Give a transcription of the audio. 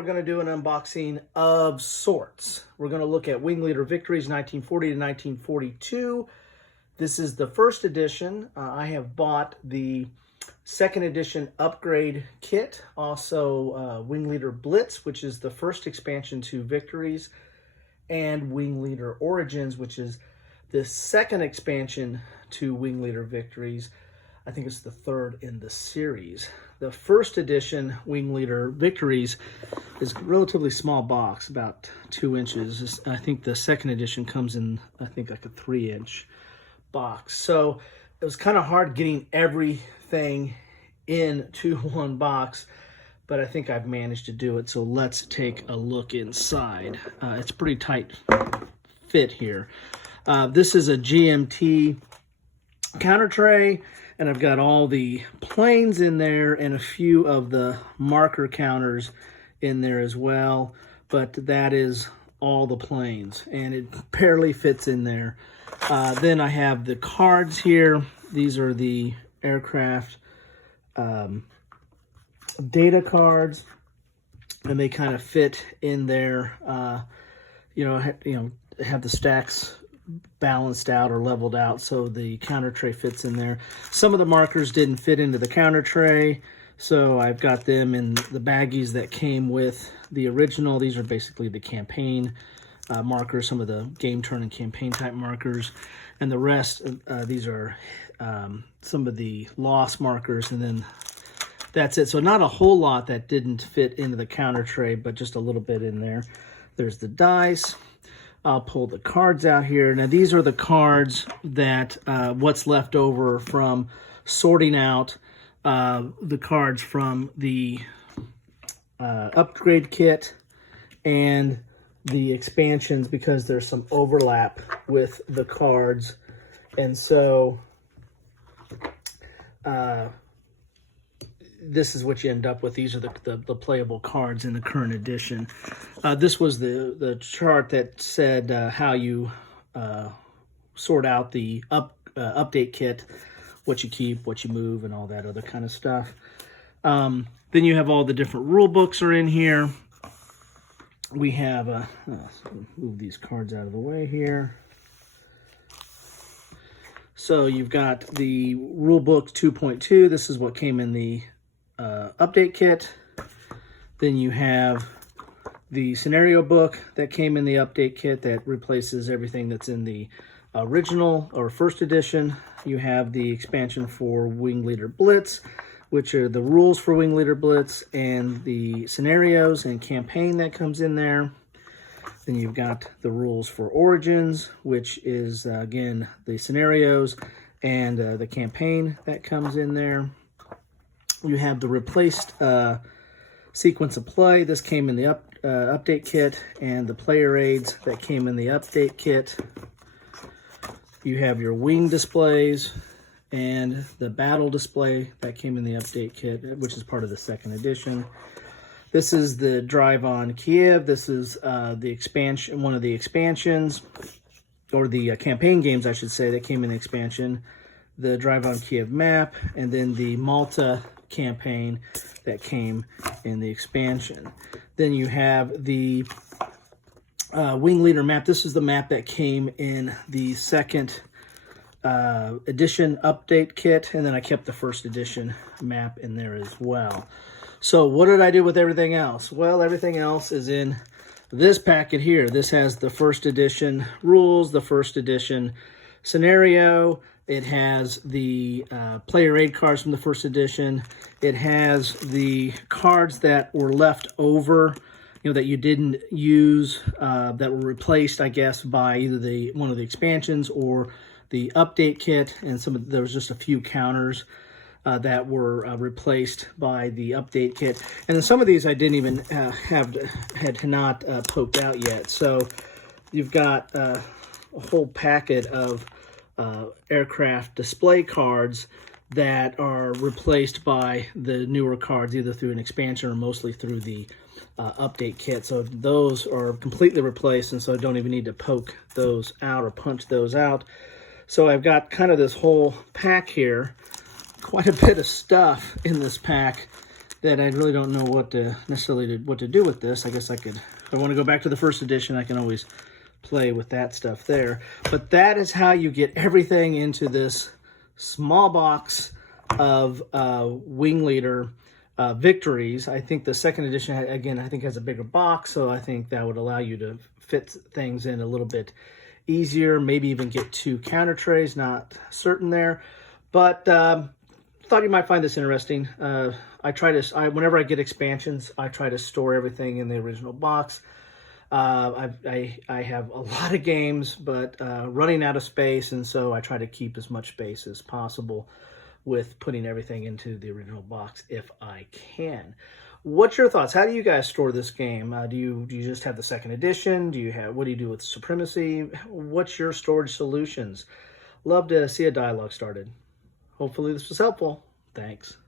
we're going to do an unboxing of sorts. We're going to look at Wing Leader Victories 1940 to 1942. This is the first edition. I have bought the second edition upgrade kit, also Wing Leader Blitz, which is the first expansion to Victories, and Wing Leader Origins, which is the second expansion to Wing Leader Victories. I think it's the third in the series. The first edition Wing Leader Victories is a relatively small box, about 2 inches. I think the second edition comes in, I think, like a 3-inch box. So it was kind of hard getting everything into one box, but I think I've managed to do it. So let's take a look inside. It's pretty tight fit here. This is a GMT counter tray, and I've got all the planes in there and a few of the marker counters in there as well, but that is all the planes, and it barely fits in there. Then I have the cards here. These are the aircraft data cards, and they kind of fit in there. Have the stacks balanced out or leveled out so the counter tray fits in there. Some of the markers didn't fit into the counter tray, so I've got them in the baggies that came with the original. These are basically the campaign markers, some of the game turn and campaign type markers, and the rest, these are some of the lost markers, and then that's it. So not a whole lot that didn't fit into the counter tray, but just a little bit in there. There's the dice. I'll pull the cards out here. Now these are the cards that what's left over from sorting out the cards from the upgrade kit and the expansions, because there's some overlap with the cards, and so this is what you end up with. These are the playable cards in the current edition. This was the chart that said how you sort out the update kit, what you keep, what you move, and all that other kind of stuff. Then you have all the different rule books are in here. We have, move these cards out of the way here. So you've got the rule book 2.2. This is what came in the update kit. Then you have the scenario book that came in the update kit that replaces everything that's in the original or first edition. You have the expansion for Wing Leader Blitz, which are the rules for Wing Leader Blitz and the scenarios and campaign that comes in there. Then you've got the rules for Origins, which is, again, the scenarios and the campaign that comes in there. You have the replaced sequence of play. This came in the update kit, and the player aids that came in the update kit. You have your wing displays and the battle display that came in the update kit, which is part of the second edition. This is the Drive on Kiev. This is the expansion, one of the expansions, or the campaign games, I should say, that came in the expansion. The Drive on Kiev map, and then the Malta campaign that came in the expansion. Then you have the Wing Leader map. This is the map that came in the second edition update kit, and then I kept the first edition map in there as well. So what did I do with everything else? Well, everything else is in this packet here. This has the first edition rules, the first edition scenario. It has the player aid cards from the first edition. It has the cards that were left over, that you didn't use, that were replaced, I guess, by either one of the expansions or the update kit, and there was just a few counters that were replaced by the update kit. And then some of these I didn't even had not poked out yet. So you've got a whole packet of aircraft display cards that are replaced by the newer cards, either through an expansion or mostly through the update kit. So those are completely replaced, and so I don't even need to poke those out or punch those out. So I've got kind of this whole pack here, quite a bit of stuff in this pack that I really don't know what to do with this. I guess I could, if I want to go back to the first edition, I can always play with that stuff there. But that is how you get everything into this small box of Wing Leader Victories. I think the second edition, again, I think has a bigger box, so I think that would allow you to fit things in a little bit easier, maybe even get 2 counter trays, not certain there. But thought you might find this interesting. Whenever I get expansions, I try to store everything in the original box. I have a lot of games, but running out of space, and so I try to keep as much space as possible with putting everything into the original box if I can. What's your thoughts? How do you guys store this game? Do you just have the second edition? What do you do with Supremacy? What's your storage solutions? Love to see a dialogue started. Hopefully this was helpful. Thanks.